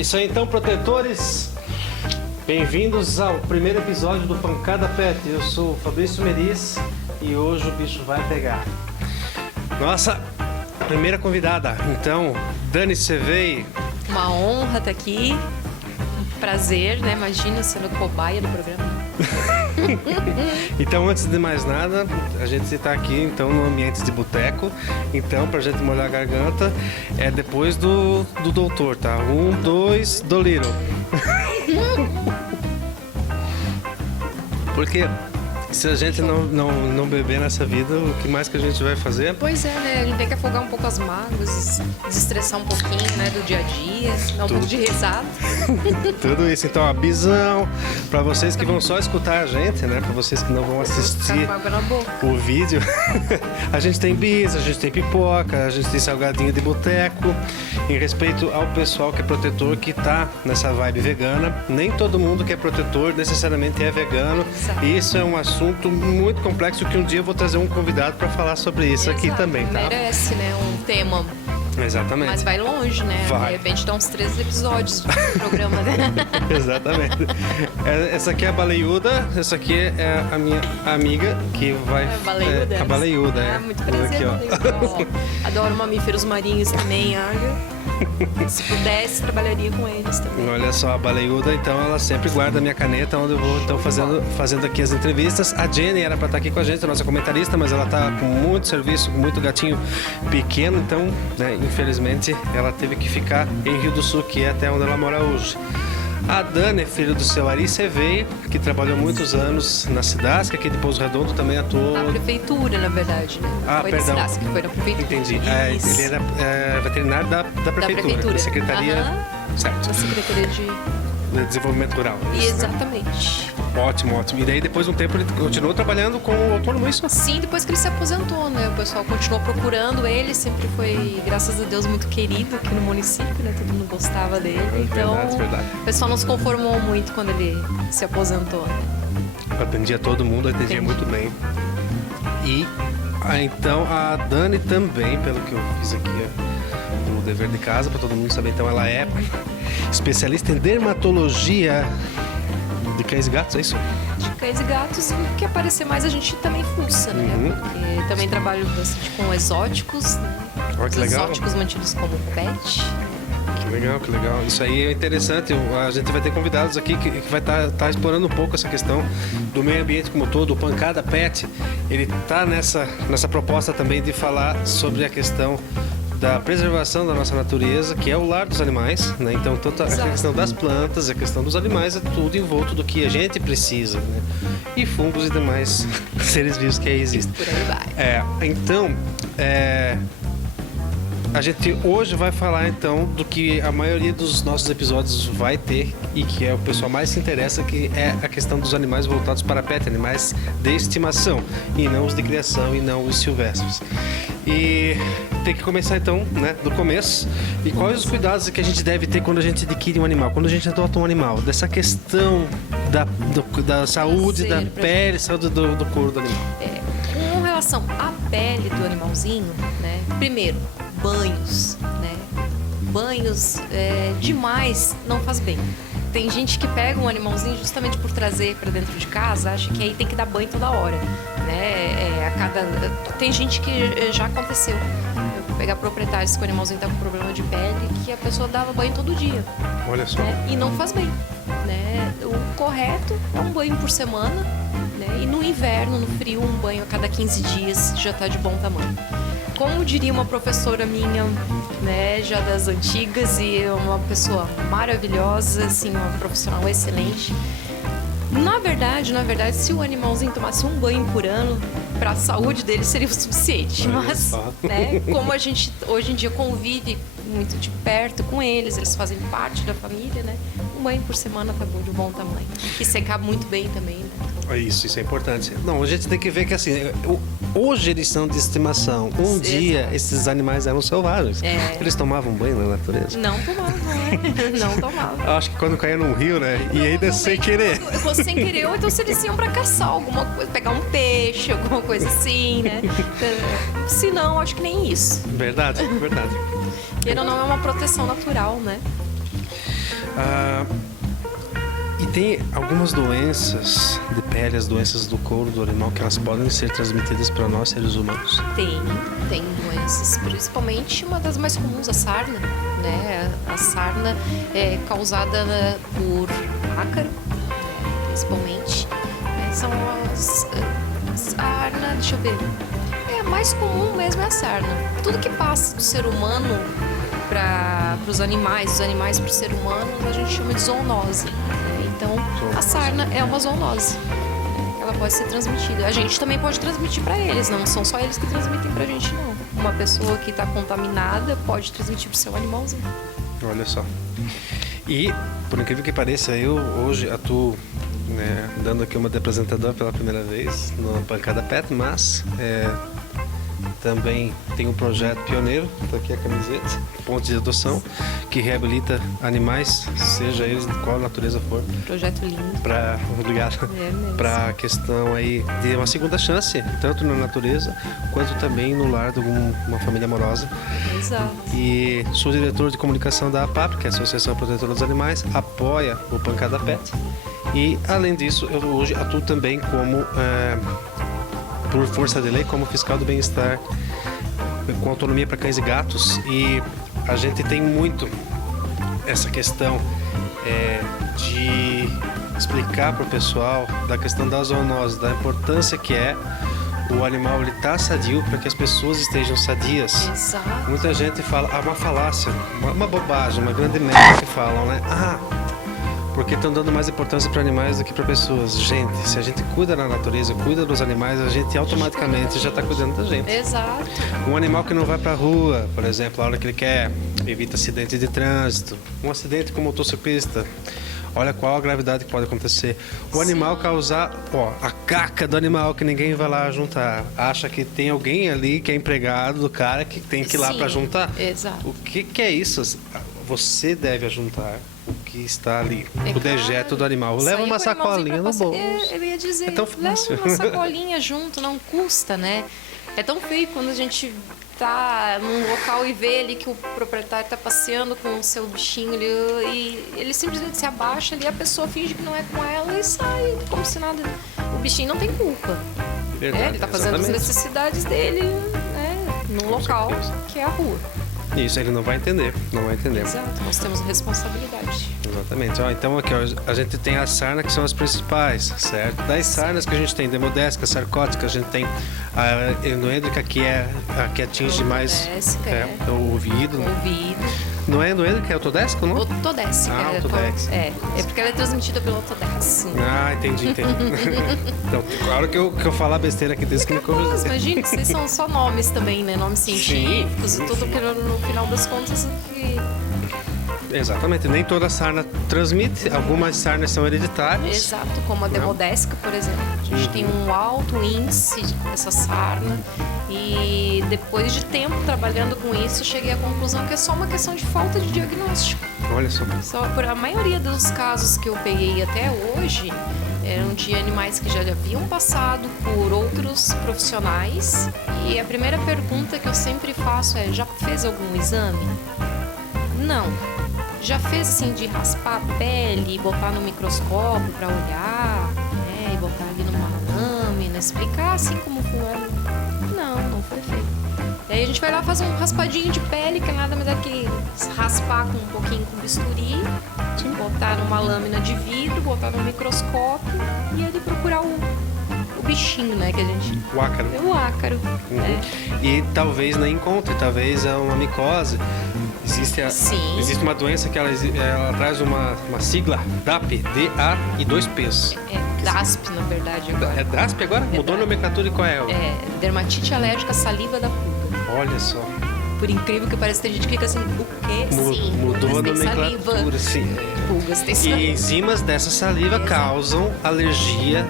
É isso aí então, protetores. Bem-vindos ao primeiro episódio do Pancada Pet. Eu sou o Fabrício Meriz e hoje o bicho vai pegar. Nossa primeira convidada. Então, Dani, você veio. Uma honra estar aqui. Um prazer, né? Imagina sendo cobaia do programa. Então, antes de mais nada, a gente está aqui então no ambiente de boteco. Então, pra gente molhar a garganta, é depois do doutor, tá? 1, 2, do Little. Porque se a gente não beber nessa vida, o que mais que a gente vai fazer? Pois é, né? A gente tem que afogar um pouco as mágoas, desestressar um pouquinho, né? Do dia a dia, dar um pouco de risada. Tudo isso. Então, a visão, pra vocês que vão só escutar a gente, né? Pra vocês que não vão assistir o vídeo, a gente tem bis, a gente tem pipoca, a gente tem salgadinho de boteco. Em respeito ao pessoal que é protetor, que tá nessa vibe vegana, nem todo mundo que é protetor necessariamente é vegano. Exato. E isso é um assunto muito complexo que um dia eu vou trazer um convidado para falar sobre isso. Exato. Aqui também, tá? Merece, né? Um tema. Exatamente. Mas vai longe, né? Vai. De repente dá uns 13 episódios de programa, né? Exatamente. Essa aqui é a Baleiuda, essa aqui é a minha amiga que vai... A Baleiuda? A Baleiuda, é. Muito prazer. Aqui, ó. Adoro mamíferos marinhos também, Se pudesse, trabalharia com eles também. Olha só, a Baleiuda, então, ela sempre guarda a minha caneta, onde eu vou, então, fazendo aqui as entrevistas. A Jenny era para estar aqui com a gente, a nossa comentarista, mas ela tá com muito serviço, com muito gatinho pequeno, então, né, infelizmente, ela teve que ficar em Rio do Sul, que é até onde ela mora hoje. A Dani, filho do seu Ari Sevei, que trabalhou muitos anos na Cidasca, aqui de Pouso Redondo, também atuou... Na prefeitura, na verdade, né? Foi perdão. Na Cidasca, foi na prefeitura. Entendi. Ele era veterinário da prefeitura. Da Secretaria... Certo. Da Secretaria de Desenvolvimento Rural. Exatamente. Ótimo, ótimo. E daí, depois de um tempo, ele continuou trabalhando com o autônomo, isso? Sim, depois que ele se aposentou, né? O pessoal continuou procurando ele, sempre foi, graças a Deus, muito querido aqui no município, né? Todo mundo gostava dele. Então, verdade. O pessoal não se conformou muito quando ele se aposentou, né? Atendia todo mundo, atendia muito bem. E, então, a Dani também, pelo que eu fiz aqui, o dever de casa, para todo mundo saber, então, ela é especialista em dermatologia de cães e gatos, é isso? De cães e gatos, e o que aparecer mais a gente também fuça, né? Uhum. Porque também trabalho bastante com exóticos, né? Olha que legal. Exóticos mantidos como pet. Que legal, que legal. Isso aí é interessante. A gente vai ter convidados aqui que vai estar explorando um pouco essa questão do meio ambiente como todo. O Pancada Pet, ele está nessa proposta também de falar sobre a questão da preservação da nossa natureza, que é o lar dos animais, né? Então, tanto a questão das plantas, a questão dos animais, é tudo envolto do que a gente precisa, né? E fungos e demais seres vivos que aí existem. Por aí vai. Então, a gente hoje vai falar, então, do que a maioria dos nossos episódios vai ter e que é o pessoal mais se interessa, que é a questão dos animais voltados para pet, animais de estimação, e não os de criação e não os silvestres. E tem que começar, então, né, do começo. E quais os cuidados que a gente deve ter quando a gente adquire um animal, quando a gente adota um animal? Dessa questão da saúde da pele, saúde do couro do animal. Com relação à pele do animalzinho, né? Primeiro, banhos, né? Banhos demais não faz bem. Tem gente que pega um animalzinho justamente por trazer para dentro de casa, acha que aí tem que dar banho toda hora, né? Tem gente que já aconteceu. Eu vou pegar proprietários que o animalzinho tá com problema de pele, que a pessoa dava banho todo dia. Olha só. Né? E não faz bem, né? O correto é um banho por semana, né? E no inverno, no frio, um banho a cada 15 dias já tá de bom tamanho. Como diria uma professora minha, né, já das antigas, e uma pessoa maravilhosa, assim, uma profissional excelente. Na verdade, se o animalzinho tomasse um banho por ano, para a saúde dele seria o suficiente. Mas, né, como a gente hoje em dia convive muito de perto com eles fazem parte da família, né? Um banho por semana tá bom, de bom tamanho. E secar muito bem também, né? Isso é importante. Não, a gente tem que ver que assim, hoje eles são de estimação. Dia esses animais eram selvagens. Eles tomavam banho na natureza? Não tomavam, né? Não tomavam. Eu acho que quando caía num rio, né? E ainda sem querer. Sem querer, ou então se eles iam pra caçar alguma coisa, pegar um peixe, alguma coisa assim, né? Se não, acho que nem isso. Verdade. Ele não é uma proteção natural, né? E tem algumas doenças de pele, as doenças do couro do animal, que elas podem ser transmitidas para nós, seres humanos? Tem doenças, principalmente uma das mais comuns, a sarna, né? A sarna é causada por ácaro, né? Principalmente. São as sarna, deixa eu ver. A mais comum mesmo é a sarna. Tudo que passa do ser humano para os animais, dos animais para o ser humano, a gente chama de zoonose. Né? Então, a sarna é uma zoonose. Ela pode ser transmitida. A gente também pode transmitir para eles, não são só eles que transmitem para a gente, não. Uma pessoa que está contaminada pode transmitir para o seu animalzinho. Olha só. E, por incrível que pareça, eu hoje atuo, né, dando aqui uma de apresentador pela primeira vez no Pancada Pet, mas também tem um projeto pioneiro, tá aqui a camiseta, Pontos de Adoção, que reabilita animais, seja eles de qual natureza for. Projeto lindo. Obrigado. Para a questão aí de uma segunda chance, tanto na natureza quanto também no lar de uma família amorosa. Exato. E sou diretor de comunicação da APAP, que é a Associação Protetora dos Animais, apoia o Pancada Pet. E além disso, eu hoje atuo também como por força de lei, como fiscal do bem-estar com autonomia para cães e gatos, e a gente tem muito essa questão de explicar para o pessoal da questão da zoonose, da importância que é o animal ele tá sadio para que as pessoas estejam sadias. Exato. Muita gente fala, uma falácia, uma bobagem, uma grande merda que falam, né? Porque estão dando mais importância para animais do que para pessoas. Gente, se a gente cuida da natureza, cuida dos animais, a gente automaticamente já está cuidando da gente. Exato. Um animal que não vai para a rua, por exemplo, a hora que ele quer, evita acidente de trânsito. Um acidente com motociclista, olha qual a gravidade que pode acontecer. O animal causar, a caca do animal que ninguém vai lá juntar. Acha que tem alguém ali que é empregado do cara que tem que ir lá para juntar. Exato. O que é isso? Você deve ajuntar o que está ali, o claro. Dejeto do animal. Leva uma sacolinha no bolso. Eu ia dizer, é tão fácil. leva uma sacolinha junto, não custa, né? É tão feio quando a gente tá num local e vê ali que o proprietário tá passeando com o seu bichinho ali, e ele simplesmente se abaixa ali, a pessoa finge que não é com ela e sai como se nada. O bichinho não tem culpa. Verdade, ele tá fazendo exatamente. as necessidades dele, né, num local que é a rua. Isso ele não vai entender, Exato, nós temos responsabilidade. Exatamente. Então aqui a gente tem a sarna, que são as principais, certo? Das sarnas que a gente tem demodésica, sarcótica, a gente tem a endoêndrica, que é a que atinge mais o ouvido. Não é endoêndrica, é autodésica, não? Autodésica. Autodésica. É porque ela é transmitida pelo autodex. Entendi. Então, claro que eu falar besteira aqui desse que me corrija. Mas imagina, vocês são só nomes também, né? Nomes científicos e tudo, que no final das contas Exatamente, nem toda sarna transmite, algumas sarnas são hereditárias. Exato, como a demodésica, por exemplo. A gente tem um alto índice dessa sarna e depois de tempo trabalhando com isso, cheguei à conclusão que é só uma questão de falta de diagnóstico. Olha só. Por a maioria dos casos que eu peguei até hoje eram de animais que já haviam passado por outros profissionais, e a primeira pergunta que eu sempre faço é: já fez algum exame? Não. Já fez assim de raspar a pele, botar no microscópio para olhar, né, e botar ali numa lâmina, explicar assim como funciona? Não foi feito. E aí a gente vai lá fazer um raspadinho de pele, que é nada melhor que raspar com um pouquinho com bisturi, botar numa lâmina de vidro, botar no microscópio e ali procurar o bichinho, né, que a gente... O ácaro. O ácaro. E talvez não encontre, talvez é uma micose. Existe uma doença que ela traz uma sigla, DAP, D-A e 2 P's. É DASP, na verdade, agora. É DASP agora? Mudou a nomenclatura e qual é? É dermatite alérgica saliva da pulga. Olha só. Por incrível que pareça, tem gente que fica assim, o quê? Sim, mudou a pulgas têm nomenclatura, saliva. sim. Pulgas têm saliva. E enzimas dessa saliva causam alergia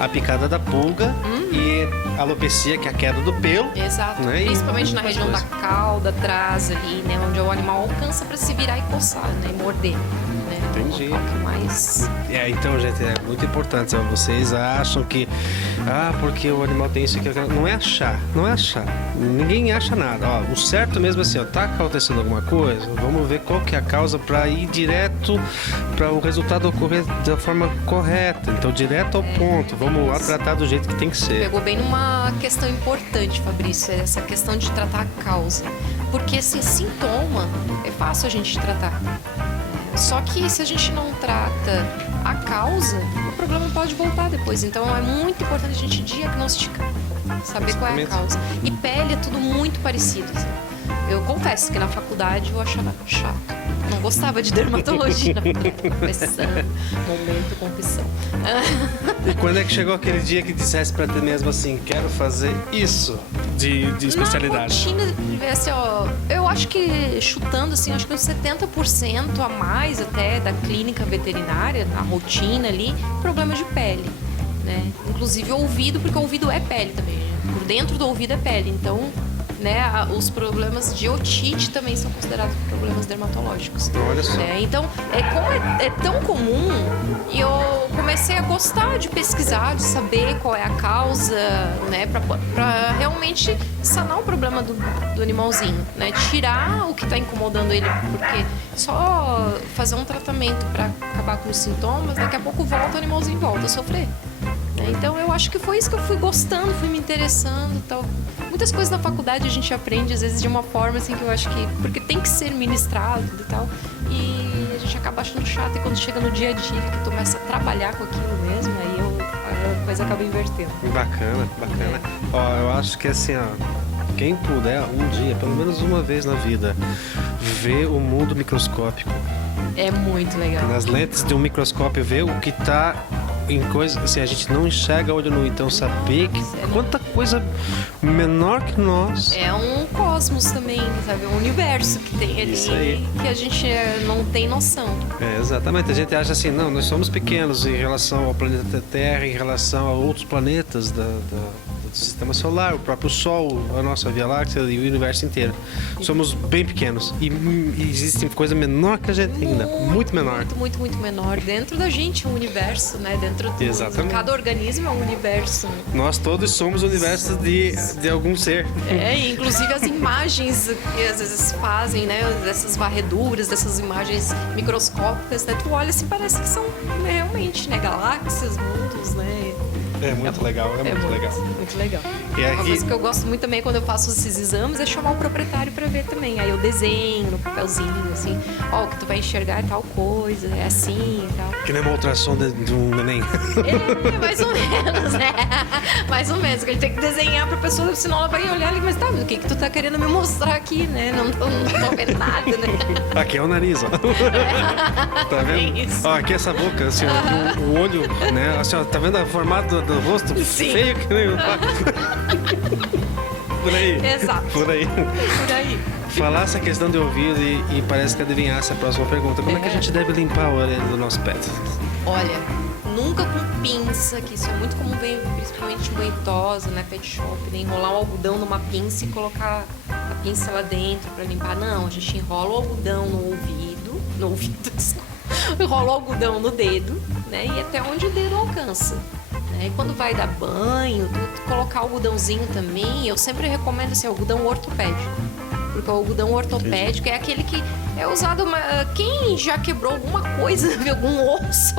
à picada da pulga e alopecia, que é a queda do pelo. Exato, né? Principalmente na região da cauda, atrás ali, né, onde o animal alcança para se virar e coçar, né, e morder. Né? né? Entendi. O local que mais... Então, gente, é muito importante. Vocês acham que, porque o animal tem isso aqui, não é achar. Ninguém acha nada. Ó, o certo mesmo é assim, tá acontecendo alguma coisa, vamos ver qual que é a causa para ir direto para o resultado ocorrer da forma correta. Então, direto ao ponto. Vamos lá tratar do jeito que tem que ser. Pegou bem numa questão importante, Fabrício, essa questão de tratar a causa. Porque esse sintoma é fácil a gente tratar. Só que se a gente não trata a causa, o problema pode voltar depois. Então é muito importante a gente diagnosticar, saber qual é a causa. E pele é tudo muito parecido. Assim. Eu confesso que na faculdade eu achava chato. Não gostava de dermatologia na confissão. Momento confissão. E quando é que chegou aquele dia que dissesse pra ti mesmo assim, quero fazer isso de especialidade? Na rotina, assim, ó, eu acho que, chutando assim, acho que uns 70% a mais até da clínica veterinária, na rotina ali, problemas de pele, né? Inclusive ouvido, porque o ouvido é pele também, né? Por dentro do ouvido é pele, então... Né, os problemas de otite também são considerados problemas dermatológicos. Olha só. Então, como é tão comum, eu comecei a gostar de pesquisar, de saber qual é a causa, né, para realmente sanar o problema do animalzinho, né, tirar o que está incomodando ele, porque só fazer um tratamento para acabar com os sintomas, daqui a pouco volta o animalzinho volta a sofrer. Então eu acho que foi isso que eu fui gostando, fui me interessando, tal. Muitas coisas na faculdade a gente aprende às vezes de uma forma assim que eu acho que porque tem que ser ministrado e tal, e a gente acaba achando chato, e quando chega no dia a dia que tu começa a trabalhar com aquilo mesmo, aí a coisa acaba invertendo. Bacana. Ó, eu acho que assim, quem puder um dia, pelo menos uma vez na vida, ver o mundo microscópico. É muito legal. Nas lentes de um microscópio, ver o que tá em coisas assim, a gente não enxerga olho nu, então saber que quanta coisa menor que nós. É um cosmos também, sabe? Um universo que tem ali que a gente não tem noção. Exatamente, a gente acha assim, não, nós somos pequenos em relação ao planeta Terra, em relação a outros planetas do Sistema Solar, o próprio Sol, a nossa Via Láctea e o universo inteiro. Somos bem pequenos e existe coisa menor que a gente ainda, muito menor. Muito menor. Dentro da gente é um universo, né? Dentro de cada organismo é um universo. Nós todos somos o universo de algum ser. Inclusive as imagens que às vezes fazem, né? Dessas varreduras, dessas imagens microscópicas, né? Tu olha assim, parece que são realmente, né? Galáxias, mundos, né? É muito legal, muito legal. Muito legal. E Uma aqui... coisa que eu gosto muito também quando eu faço esses exames é chamar o proprietário para ver também. Aí eu desenho no papelzinho, assim, o que tu vai enxergar é tal coisa, é assim e tal. Que nem uma ultrassom de um neném. Mais ou menos, né? Mais ou menos, que a gente tem que desenhar pra pessoa, senão ela vai olhar ali, mas tá, o que tu tá querendo me mostrar aqui, né? Não tô vendo nada, né? Aqui é o nariz, ó. Tá vendo? Isso. Ó, aqui essa boca, assim, ó, o olho, né? Assim, ó, tá vendo o formato do rosto? Sim. Feio que nem o... Por aí. Exato. Por aí. Por aí. Falar essa questão de ouvido e parece que adivinhasse a próxima pergunta. Como é que a gente deve limpar a orelha do nosso pet? Olha, nunca com pinça, que isso é muito comum, principalmente em banho tosa, né, pet shop, né, enrolar um algodão numa pinça e colocar a pinça lá dentro pra limpar. Não, a gente enrola o algodão no ouvido, desculpa, enrola o algodão no dedo, né, e até onde o dedo alcança. E quando vai dar banho, tu colocar algodãozinho também, eu sempre recomendo esse algodão ortopédico. Porque o algodão ortopédico é aquele que é usado... Quem já quebrou alguma coisa, algum osso,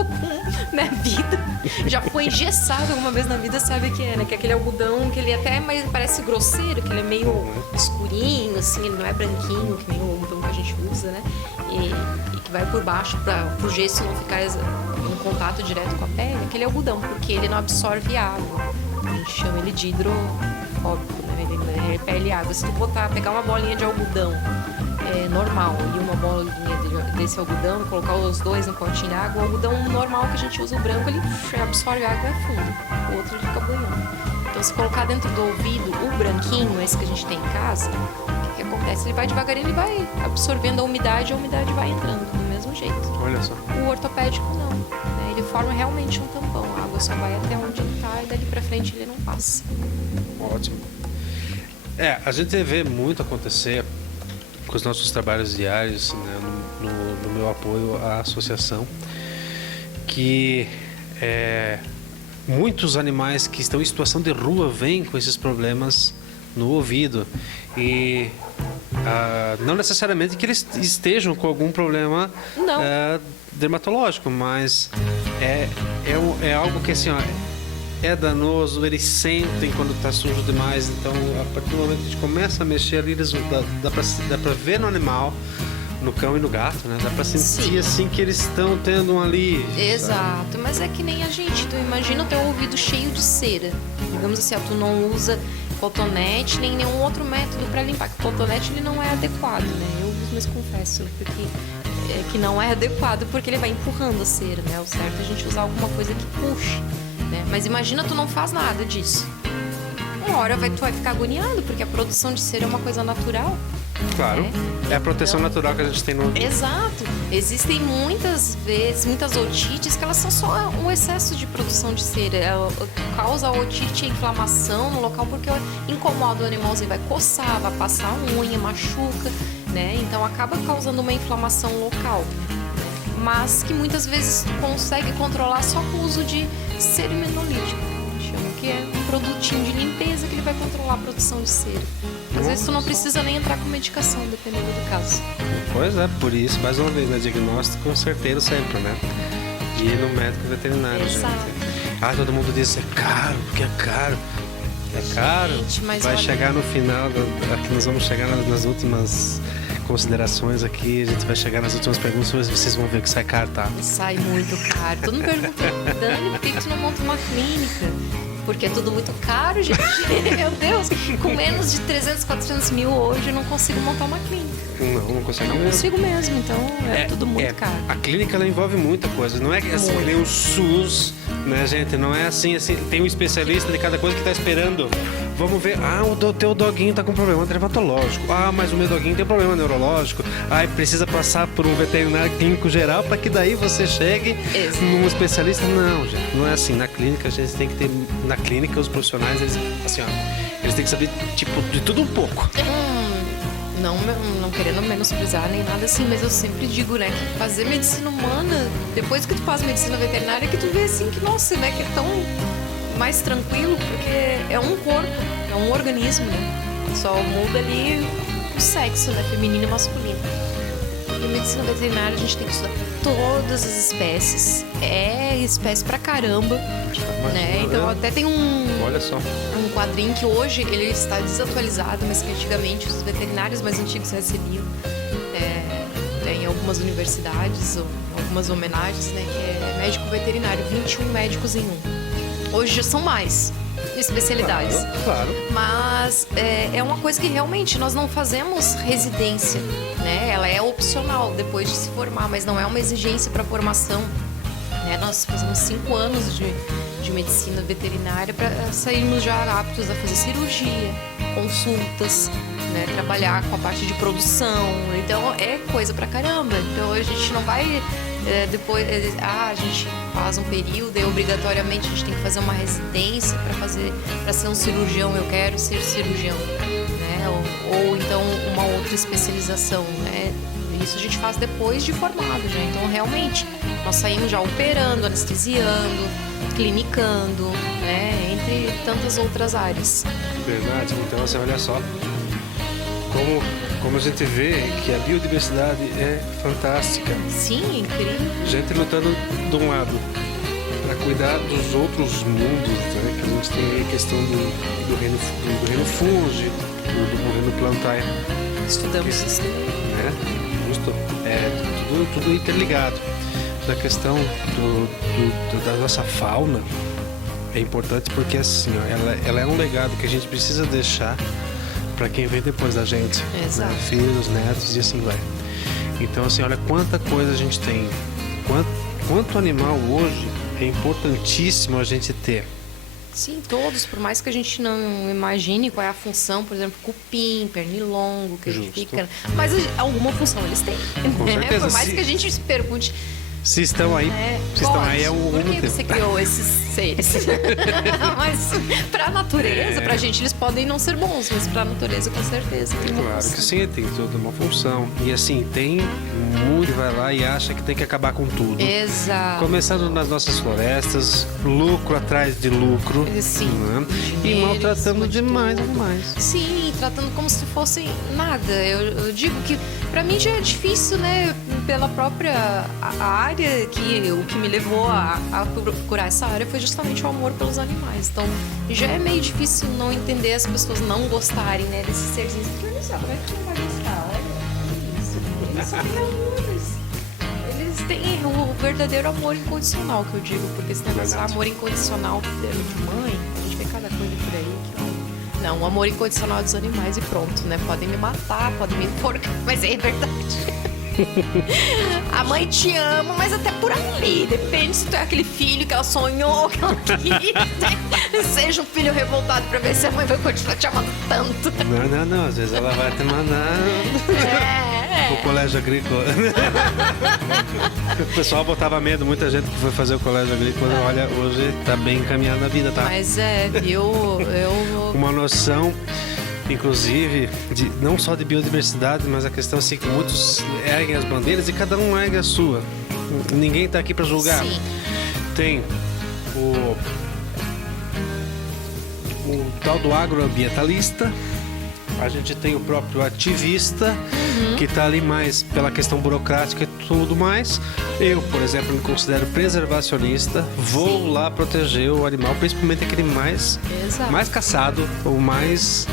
na vida, já foi engessado alguma vez na vida, sabe o que é, né? Que é aquele algodão que ele até parece grosseiro, que ele é meio escurinho, assim, ele não é branquinho, que nem o algodão que a gente usa, né? E que vai por baixo para o gesso não ficar em contato direto com a pele, aquele algodão, porque ele não absorve água. A gente chama ele de hidrofóbico, né? Ele repele água. Se tu pegar uma bolinha de algodão normal e uma bolinha desse algodão e colocar os dois no potinho de água, o algodão normal que a gente usa, o branco, ele absorve a água e afunda. O outro ele fica banhando. Então, se colocar dentro do ouvido o branquinho, esse que a gente tem em casa, o que acontece? Ele vai devagarinho, ele vai absorvendo a umidade vai entrando do mesmo jeito. Olha só. O ortopédico não, né? Ele forma realmente um tampão. A água só vai até onde ele tá e dali pra frente ele não passa. Ótimo. A gente vê muito acontecer com os nossos trabalhos diários, né, no meu apoio à associação, que muitos animais que estão em situação de rua vêm com esses problemas no ouvido e não necessariamente que eles estejam com algum problema dermatológico, mas é algo que assim, ó, é danoso, eles sentem quando está sujo demais, então a partir do momento que a gente começa a mexer ali, dá para ver no animal, no cão e no gato, né? Dá pra sentir assim que eles estão tendo um alívio. Exato, sabe? mas é que nem a gente. Tu imagina o teu ouvido cheio de cera. Digamos assim, tu não usa cotonete nem nenhum outro método para limpar. O cotonete ele não é adequado, né? Eu mesmo confesso que não é adequado porque ele vai empurrando a cera, né? O certo é a gente usar alguma coisa que puxe, né? Mas imagina tu não faz nada disso. Uma hora tu vai ficar agoniado porque a produção de cera é uma coisa natural. Claro, é a proteção natural que a gente tem no... Exato. Existem muitas otites que elas são só um excesso de produção de cera. Ela causa a otite, a inflamação no local porque incomoda o animalzinho, vai coçar, vai passar a unha, machuca, né? Então acaba causando uma inflamação local. Mas que muitas vezes consegue controlar só com o uso de cera imunolítico. Chama que é um produtinho de limpeza que ele vai controlar a produção de cera. Às vezes tu não precisa nem entrar com medicação, dependendo do caso. Pois é, por isso, mais uma vez, né? Diagnóstico certeiro sempre, né? E no médico veterinário, Exato. gente. Todo mundo diz, é caro, porque é caro. É caro. Gente, mas vai olha... chegar no final, aqui nós vamos chegar nas últimas considerações aqui, a gente vai chegar nas últimas perguntas, vocês vão ver que sai caro, tá? Sai muito caro. Todo mundo pergunta, Dani, por que tu não monta uma clínica? Porque é tudo muito caro, gente. Meu Deus, com menos de 300, 400 mil hoje eu não consigo montar uma clínica. Não consigo mesmo. Não consigo mesmo, então é tudo muito caro. A clínica ela envolve muita coisa, não é assim que nem o SUS, né, gente? Não é assim, tem um especialista de cada coisa que tá esperando. Vamos ver, o teu doguinho tá com problema dermatológico. Mas o meu doguinho tem problema neurológico. Precisa passar por um veterinário clínico geral para que daí você chegue num especialista. Não, gente, não é assim. Na clínica, a gente tem que ter... Na clínica, os profissionais, eles têm que saber, tipo, de tudo um pouco. Não querendo menosprezar nem nada assim, mas eu sempre digo, né, que fazer medicina humana, depois que tu faz medicina veterinária, que tu vê assim que, nossa, né, que é tão mais tranquilo, porque é um corpo, é um organismo, né? Só muda ali o sexo, né, feminino e masculino. E medicina veterinária a gente tem que estudar todas as espécies. É espécie pra caramba, né? Então até tem Olha só. um quadrinho que hoje ele está desatualizado, mas que antigamente os veterinários mais antigos recebiam em algumas universidades, ou algumas homenagens, né? Que é médico veterinário, 21 médicos em um. Hoje já são mais especialidades. Claro. Mas é uma coisa que realmente nós não fazemos residência, né? Ela é opcional depois de se formar, mas não é uma exigência para formação. Né? Nós fazemos 5 anos de medicina veterinária para sairmos já aptos a fazer cirurgia, consultas, né? Trabalhar com a parte de produção. Então é coisa pra caramba. Então a gente não vai depois a gente faz um período e obrigatoriamente a gente tem que fazer uma residência para ser um cirurgião. Eu quero ser cirurgião, né? Ou então uma outra especialização, né? Isso a gente faz depois de formado já. Então realmente nós saímos já operando, anestesiando, clinicando, né? Entre tantas outras áreas. Verdade. Então você olha só como a gente vê que a biodiversidade é fantástica. Sim, incrível. Gente lutando de um lado para cuidar dos outros mundos, né? Que a gente tem a questão do reino fungi, do reino plantae. Estudamos isso. Né? Justo. Tudo interligado. Da questão da nossa fauna é importante porque assim, ó, ela é um legado que a gente precisa deixar para quem vem depois da gente, Exato. Né? Filhos, netos e assim vai. Então assim, olha quanta coisa a gente tem, quanto animal hoje é importantíssimo a gente ter. Sim, todos, por mais que a gente não imagine qual é a função, por exemplo, cupim, pernilongo, que a gente Justo. fica. Mas alguma função eles têm. Com né? certeza, Por mais que a gente se pergunte, Se estão aí, se estão aí é um Por que motivo. você criou esses seres? Mas pra natureza, pra gente, eles podem não ser bons, mas pra natureza, com certeza, tem uma Claro que função. sim, tem toda uma função. E assim, tem muito que vai lá e acha que tem que acabar com tudo. Exato. Começando nas nossas florestas, lucro atrás de lucro. Sim. Né? E Dinheiro em maltratando cima de demais tudo. animais. Sim, tratando como se fossem nada. Eu digo que pra mim já é difícil, né? Pela própria a área que o que me levou a procurar essa área foi justamente o amor pelos animais. Então já é meio difícil não entender as pessoas não gostarem, né, desses serzinhos. Porque olha só, como é que não vai gostar? Olha isso. Eles são amores. Eles têm o verdadeiro amor incondicional, que eu digo, porque esse negócio de Verdade. amor incondicional de mãe, a gente vê cada coisa por aí que olha. Não, o amor incondicional dos animais e pronto, né? Podem me matar, podem me enforcar, mas é verdade. A mãe te ama, mas até por ali. Depende se tu é aquele filho que ela sonhou, que ela quis. Seja um filho revoltado pra ver se a mãe vai continuar te amando tanto. Não. Às vezes ela vai te mandar o colégio agrícola. O pessoal botava medo, muita gente que foi fazer o colégio agrícola, olha, hoje tá bem encaminhado na vida, tá? Mas eu Uma noção, inclusive, não só de biodiversidade, mas a questão assim que muitos erguem as bandeiras e cada um ergue a sua. Ninguém tá aqui para julgar. Sim. Tem o tal do agroambientalista, a gente tem o próprio ativista, que tá ali mais pela questão burocrática e tudo mais. Eu, por exemplo, me considero preservacionista, vou lá proteger o animal, principalmente aquele mais Exato. caçado, o mais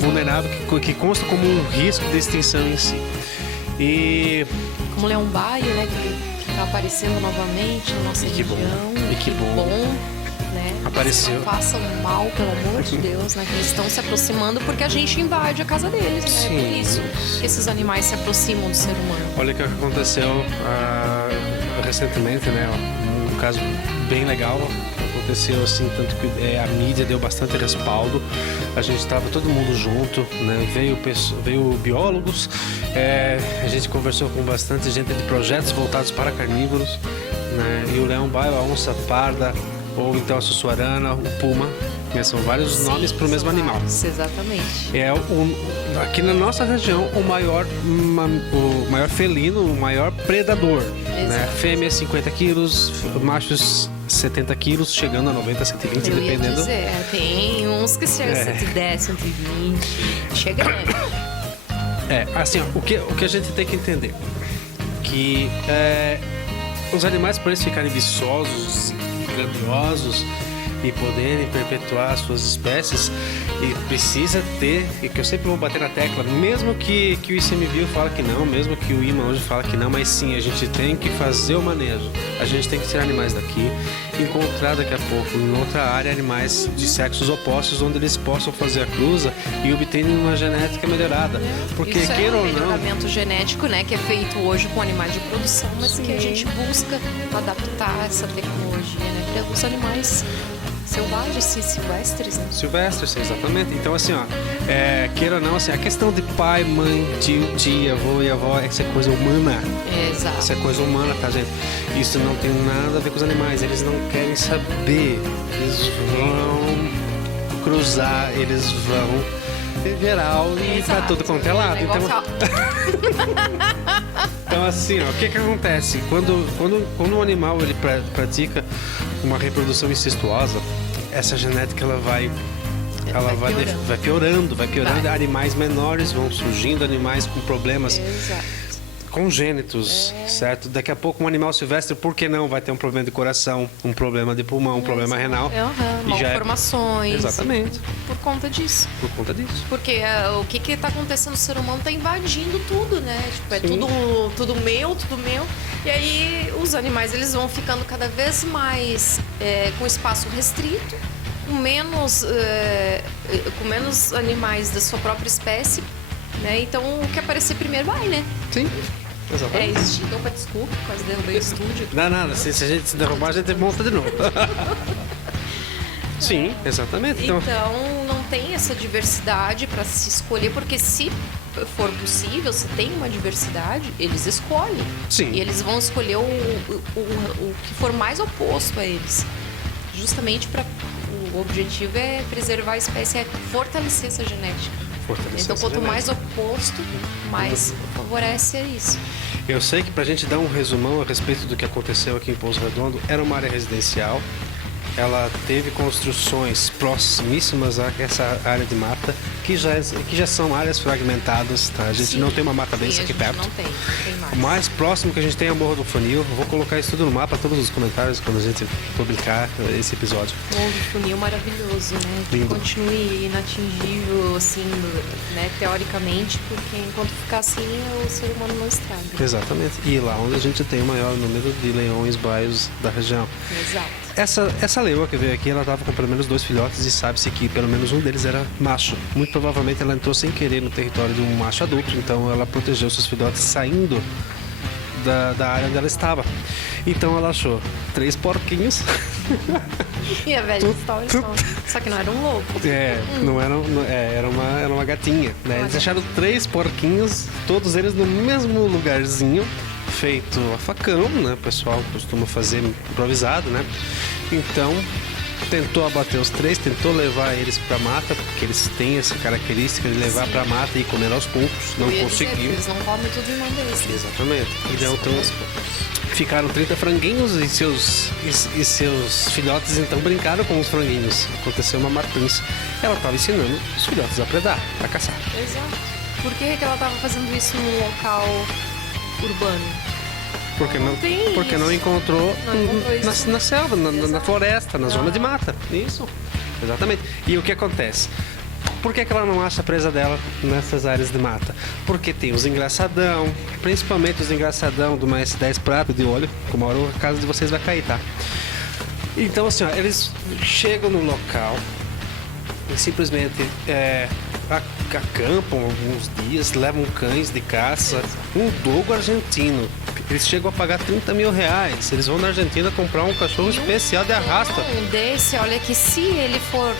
vulnerável, que consta como um risco de extinção em si. E Como Leão Baio, né? Que tá aparecendo novamente na nossa que bom. região. E que bom. Né? Apareceu. Não façam mal, pelo amor de Deus, né? Que eles estão se aproximando porque a gente invade a casa deles, né? Sim. Por isso que esses animais se aproximam do ser humano. olha o que aconteceu recentemente, né? Um caso bem legal. Aconteceu assim, tanto que a mídia deu bastante respaldo. A gente estava todo mundo junto, né? Veio biólogos, a gente conversou com bastante gente de projetos voltados para carnívoros, né? E o leão-baio, a onça parda, ou então a sussuarana, o puma, né? São vários nomes para o mesmo são animal. vários, exatamente. Aqui na nossa região, o maior felino, o maior predador. Né? Exato. Fêmea 50 quilos, machos 70 quilos, chegando a 90, 120, Eu ia dependendo. dizer, tem uns que chegam a 110, 120. Chega, né? Assim, ó, o que a gente tem que entender? Que os animais, por eles ficarem viçosos, grandiosos e poderem perpetuar suas espécies, e precisa ter, e que eu sempre vou bater na tecla, mesmo que o ICMBio fala que não, mesmo que o IMA hoje fala que não, mas sim, a gente tem que fazer o manejo, a gente tem que tirar animais daqui, encontrar daqui a pouco em outra área animais de sexos opostos onde eles possam fazer a cruza e obterem uma genética melhorada, porque Isso queira é um ou não, melhoramento genético, né? Que é feito hoje com animais de produção, mas que a gente busca adaptar essa tecnologia, né? Para os animais selvagens, silvestres, né? Silvestre, exatamente. Então, assim, ó, queira ou não, assim, a questão de pai, mãe, tio, avô e avó, isso é coisa humana. Exato. Isso é coisa humana, tá, gente? Isso não tem nada a ver com os animais. Eles não querem saber. Eles vão cruzar, eles vão em geral e pra Exato. tudo quanto é lado. Igual Então, assim, ó, o que acontece? Quando um animal ele pratica uma reprodução incestuosa, essa genética ela vai piorando. Vai. Animais menores vão surgindo, animais com problemas Exato. congênitos, certo? Daqui a pouco um animal silvestre, por que não? Vai ter um problema de coração, um problema de pulmão, um problema renal. E já Malformações. Exatamente, Por conta disso. por conta disso. Porque o que está acontecendo no ser humano está invadindo tudo, né? Tipo, é Sim. tudo meu. E aí os animais eles vão ficando cada vez mais com espaço restrito, com menos animais da sua própria espécie, né? Então o que aparecer primeiro vai, né? Sim, exatamente. Isso. Opa, desculpa, quase derrubei o estúdio. Não, nada, se a gente se derrubar, a gente monta de novo. Sim, exatamente. Então, Então não tem essa diversidade para se escolher, porque se for possível, se tem uma diversidade, eles escolhem. Sim. E eles vão escolher o que for mais oposto a eles. Justamente para o objetivo é preservar a espécie, é fortalecer essa genética. Então, quanto mais oposto, mais favorece isso. Eu sei que, pra gente dar um resumão a respeito do que aconteceu aqui em Pouso Redondo, era uma área residencial. Ela teve construções proximíssimas a essa área de mata, que já são áreas fragmentadas, tá? A gente não tem uma mata densa aqui perto. Não tem mais. O mais próximo que a gente tem é o Morro do Funil. Vou colocar isso tudo no mapa, todos os comentários, quando a gente publicar esse episódio. Morro do Funil maravilhoso, né? Que Lindo. continue inatingível, assim, né? Teoricamente, porque enquanto ficar assim, o ser humano não estraga. Exatamente. E lá onde a gente tem o maior número de leões baios da região. Exato. Essa leoa que veio aqui, ela estava com pelo menos 2 filhotes e sabe-se que pelo menos um deles era macho. Muito provavelmente ela entrou sem querer no território de um macho adulto, então ela protegeu seus filhotes saindo da área onde ela estava. Então ela achou 3 porquinhos. E a velha história só que não era um lobo. Era uma gatinha, né? Eles acharam 3 porquinhos, todos eles no mesmo lugarzinho, feito a facão, né? O pessoal costuma fazer improvisado, né? Então, tentou abater os 3, tentou levar eles pra mata, porque eles têm essa característica de levar pra mata e comer aos poucos. Não conseguiu. Eles não comem tudo em uma vez. Exatamente. Então, ficaram 30 franguinhos e seus filhotes então brincaram com os franguinhos. Aconteceu uma matança. Ela estava ensinando os filhotes a predar, a caçar. Exato. Por que ela estava fazendo isso num local urbano? Porque não encontrou na selva, na floresta, na zona de mata. Isso, exatamente. E o que acontece? Por que ela não acha a presa dela nessas áreas de mata? Porque tem os engraçadão, principalmente os engraçadão do mais 10 prato de olho, como a hora a casa de vocês vai cair, tá? Então assim, ó, eles chegam no local e simplesmente acampam alguns dias, levam cães de caça, um dogo argentino. Eles chegam a pagar 30 mil reais. Eles vão na Argentina comprar um cachorro especial de arrasta. Um desse, olha que se ele for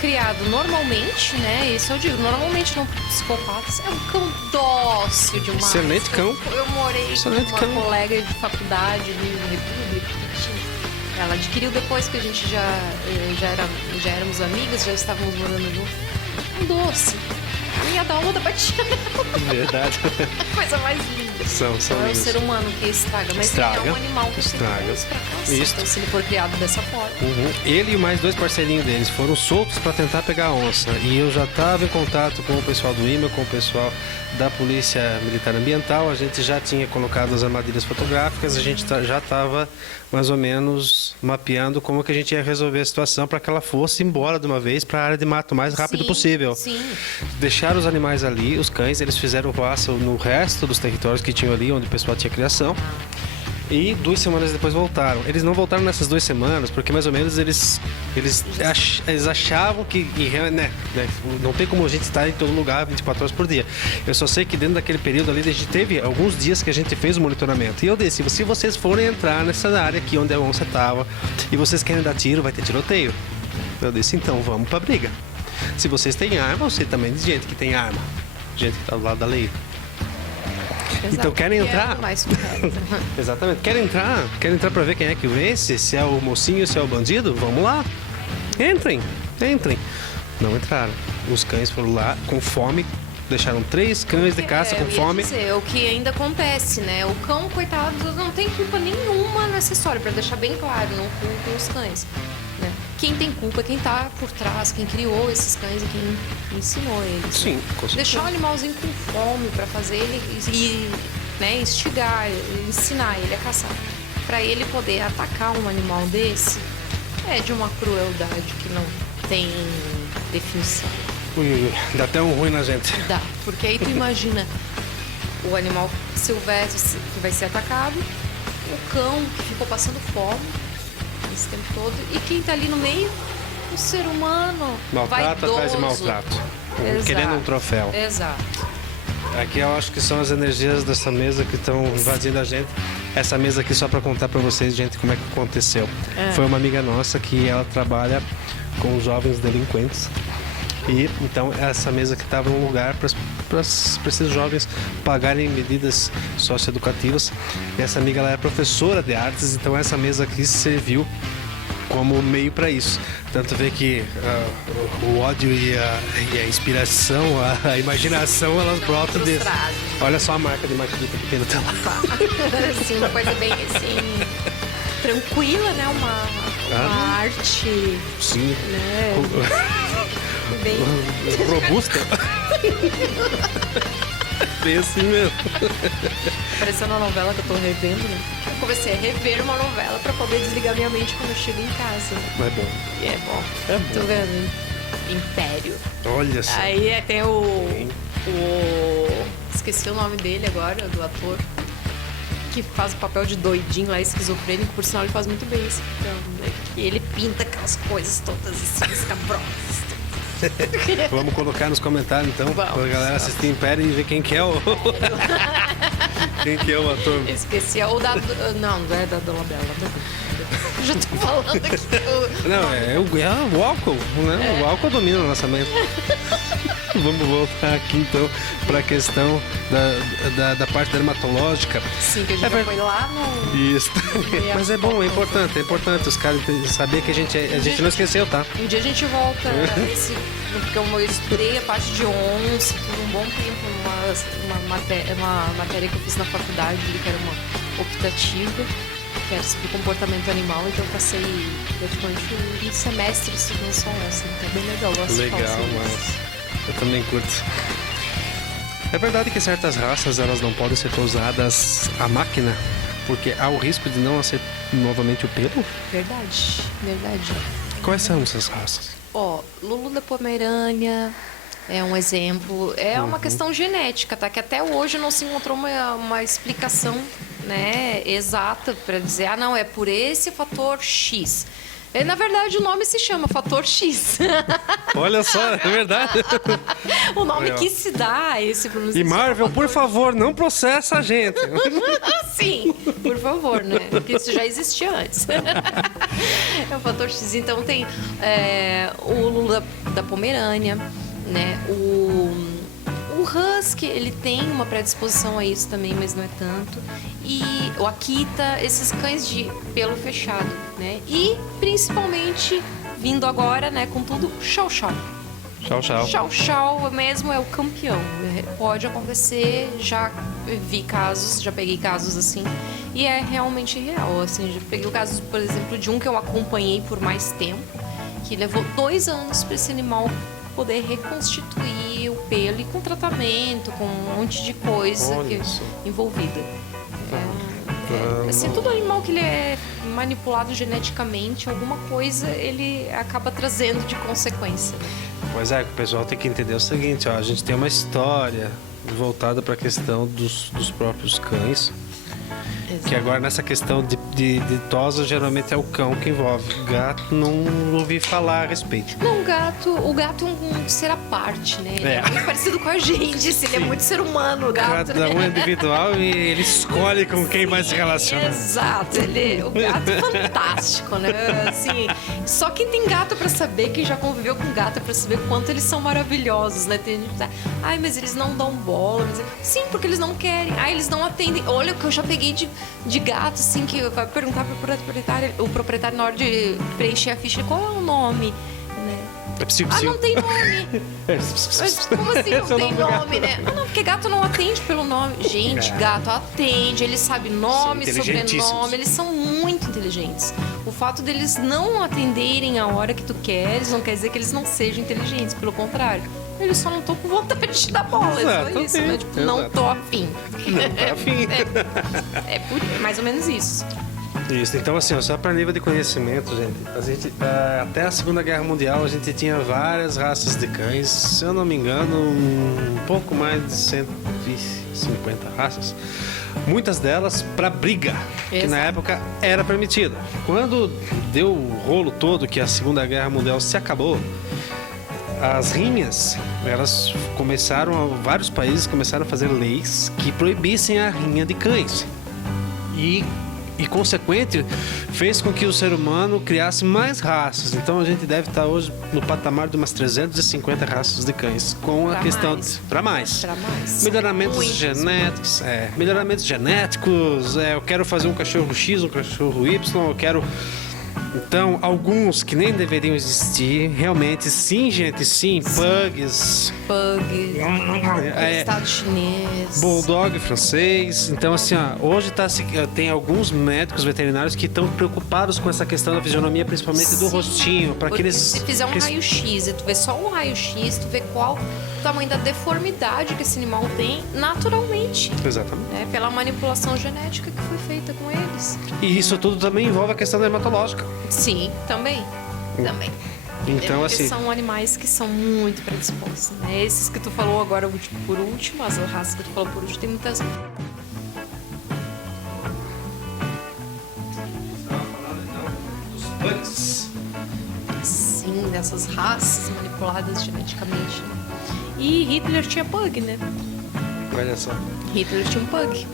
criado normalmente, né? Isso eu digo, normalmente não psicopatas, é um cão dócil demais. Excelente cão. Eu morei com uma colega de faculdade no República. Ela adquiriu depois que a gente já éramos amigas, já estávamos morando juntos. Um doce. Eu ia dar uma da batia. Verdade. Coisa mais linda. São Não é o ser humano que estraga, mas ele é um animal que estraga. Então, se ele for criado dessa forma. Ele e mais 2 parceirinhos deles foram soltos para tentar pegar a onça. E eu já estava em contato com o pessoal do IMA, com o pessoal da Polícia Militar Ambiental. A gente já tinha colocado as armadilhas fotográficas, a gente já estava mais ou menos mapeando como que a gente ia resolver a situação para que ela fosse embora de uma vez para a área de mato o mais rápido possível. Sim. Deixaram os animais ali, os cães, eles fizeram vaça no resto dos territórios que tinham ali, onde o pessoal tinha criação. E 2 semanas depois voltaram. Eles não voltaram nessas 2 semanas, porque mais ou menos eles achavam que né, não tem como a gente estar em todo lugar 24 horas por dia. Eu só sei que dentro daquele período ali, a gente teve alguns dias que a gente fez o monitoramento. E eu disse, se vocês forem entrar nessa área aqui onde a onça estava e vocês querem dar tiro, vai ter tiroteio. Eu disse, então vamos pra briga. Se vocês têm arma, você também diz gente que tem arma. Gente que tá do lado da lei. Exato. Então querem entrar? Exatamente. Querem entrar para ver quem é que vence? Se é o mocinho, se é o bandido? Vamos lá. Entrem. Não entraram. Os cães foram lá com fome. Deixaram 3 cães de caça com fome. O que ainda acontece, né? O cão, coitado, não tem culpa nenhuma nessa história, para deixar bem claro, não culpem os cães. Né? Quem tem culpa é quem tá por trás, quem criou esses cães e quem ensinou eles. Sim, com certeza. Deixar o animalzinho com fome para fazer ele e né, instigar, ensinar ele a caçar. Para ele poder atacar um animal desse é de uma crueldade que não tem definição. Dá até um ruim na gente. Dá, porque aí tu imagina o animal silvestre que vai ser atacado, o cão que ficou passando fome esse tempo todo, e quem tá ali no meio, o ser humano maltrato atrás de maltrato. Querendo um troféu. Exato. Aqui eu acho que são as energias dessa mesa que estão invadindo a gente. Essa mesa aqui só para contar para vocês, gente, como é que aconteceu. Foi uma amiga nossa que ela trabalha com jovens delinquentes. E então essa mesa que estava num lugar para esses jovens pagarem medidas socioeducativas. E essa amiga, ela é professora de artes, então essa mesa aqui serviu como meio para isso. Tanto ver que o ódio e a inspiração, a imaginação, elas brotam de... Olha só a marca de maquita que tem no teu lado. Assim, uma coisa bem assim, tranquila, né? Uma arte. Sim. Né? Bem robusta. Bem assim mesmo. Parecendo uma novela que eu tô revendo, né? Eu comecei a rever uma novela pra poder desligar minha mente quando eu chego em casa. É bom. E é bom. É bom. Tô vendo? Império. Olha só. Aí tem esqueci o nome dele agora, do ator. Que faz o papel de doidinho lá, esquizofrênico. Por sinal, ele faz muito bem esse papel. Né? E ele pinta aquelas coisas todas assim, escabrosas. Vamos colocar nos comentários então, pra galera assistir Império e ver quem que é o... quem que é o ator. Esqueci, o da... Não é da Dolabella. Já tô falando aqui. Não, é o álcool, né? O álcool domina a nossa mente. Vamos voltar aqui então para a questão da parte dermatológica. Sim, que a gente já foi lá no... Isso. Mas é bom, é importante os caras saber que a gente não esqueceu, tá? Um dia a gente volta porque eu estudei a parte de ONS por um bom tempo, uma matéria que eu fiz na faculdade, que era uma optativa, que era sobre comportamento animal, então eu passei praticamente um semestre estudando só onça, então é bem legal, eu gosto de falar sobre isso. Eu também curto. É verdade que certas raças elas não podem ser usadas à máquina, porque há o risco de não nascer novamente o pelo? Verdade. Quais são essas raças? Lulu da Pomerânia é um exemplo. É uma questão genética, tá? Que até hoje não se encontrou uma explicação, né, exata para dizer, não, é por esse fator X. Na verdade, o nome se chama fator X. Olha só, é verdade. O nome que se dá a esse pronunciamento. E Marvel, por favor, não processa a gente. Sim, por favor, né? Porque isso já existia antes. É o fator X. Então tem o Lulu da Pomerânia, né? O Husky, ele tem uma predisposição a isso também, mas não é tanto. E o Akita, esses cães de pelo fechado, né? E principalmente, vindo agora, né, com tudo, Chow Chow. Chow Chow mesmo é o campeão. Pode acontecer, já peguei casos assim. E é realmente real, assim. Já peguei o caso, por exemplo, de um que eu acompanhei por mais tempo, que levou 2 anos para esse animal poder reconstituir o pelo e com tratamento, com um monte de coisa envolvida. Assim, todo animal que ele é manipulado geneticamente, alguma coisa ele acaba trazendo de consequência. Pois é, o pessoal tem que entender o seguinte, a gente tem uma história voltada para a questão dos próprios cães. Exato. Que agora nessa questão de tosa, geralmente é o cão que envolve. Gato, não ouvi falar a respeito. Não, o gato é um ser à parte, né? Ele é muito parecido com a gente, ele é muito ser humano, o gato. Cada um é individual e ele escolhe com quem vai se relacionar. Exato, o gato é fantástico, né? Assim, só quem tem gato pra saber, quem já conviveu com gato pra saber quanto eles são maravilhosos, né? Tem gente que ai, mas eles não dão bola. Sim, porque eles não querem. Eles não atendem. Olha o que eu já peguei de gato, assim, que vai perguntar pro proprietário na hora de preencher a ficha, qual é o nome, né? Não tem nome. Mas como assim não tem nome, né? Não, porque gato não atende pelo nome. Gente, gato atende, eles sabem nome, sobrenome, eles são muito inteligentes. O fato deles não atenderem a hora que tu queres não quer dizer que eles não sejam inteligentes, pelo contrário. Eles só não estão com vontade de te dar bola, é só isso, né? Tipo, não tô afim. Não tá afim. É mais ou menos isso. Isso, então assim, só para nível de conhecimento, gente, até a Segunda Guerra Mundial a gente tinha várias raças de cães, se eu não me engano, um pouco mais de 150 raças. Muitas delas para briga, que na época era permitida. Quando deu o rolo todo que a Segunda Guerra Mundial se acabou, as rinhas, vários países começaram a fazer leis que proibissem a rinha de cães. E consequente, fez com que o ser humano criasse mais raças. Então a gente deve estar hoje no patamar de umas 350 raças de cães, com a questão para mais. Pra mais. Melhoramentos Muitos. genéticos, melhoramentos genéticos, eu quero fazer um cachorro X, um cachorro Y, eu quero... Então, alguns que nem deveriam existir, realmente, sim, gente, sim, pugs, Pug, estado chinês. bulldog francês. Então, assim, hoje tem alguns médicos veterinários que estão preocupados com essa questão da fisionomia, principalmente do Sim, rostinho, para que porque eles... se fizer um raio-x e tu vê só um raio-x, tu vê qual o tamanho da deformidade que esse animal tem naturalmente, Exatamente. né? Pela manipulação genética que foi feita com eles. E isso tudo também envolve a questão dermatológica. Sim, também. Também. Então, Porque assim... são animais que são muito predispostos, né? Esses que tu falou agora por último, as raças que tu falou por último, tem muitas... Pugs. Sim, dessas raças manipuladas geneticamente, né? E Hitler tinha pug, né? Olha só. Hitler tinha um pug.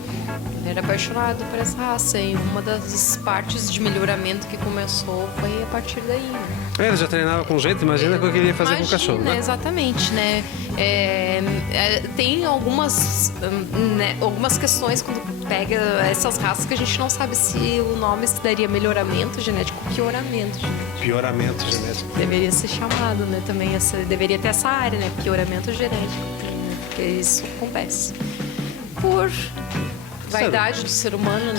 Ele era apaixonado por essa raça e uma das partes de melhoramento que começou foi a partir daí, né? Ele já treinava com gente, imagina o que eu queria fazer com o cachorro, né? Exatamente, né? Tem algumas questões quando pega essas raças que a gente não sabe se o nome se daria melhoramento genético ou pioramento genético. Pioramento genético. Deveria ser chamado, né? Também deveria ter essa área, né? Pioramento genético, né? Porque isso acontece por vaidade do ser humano, né? O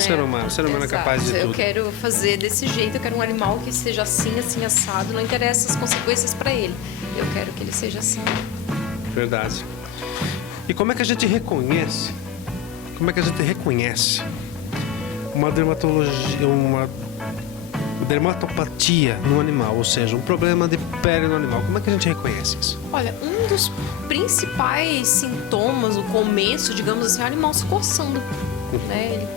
ser humano é capaz de Eu tudo. quero fazer desse jeito, eu quero um animal que seja assim, assim, assado, não interessa as consequências para ele. Eu quero que ele seja assim. Verdade. E como é que a gente reconhece? Como é que a gente reconhece uma dermatologia, uma dermatopatia no animal, ou seja, um problema de pele no animal? Como é que a gente reconhece isso? Olha, um dos principais sintomas, o começo, digamos assim, é o animal se coçando, né?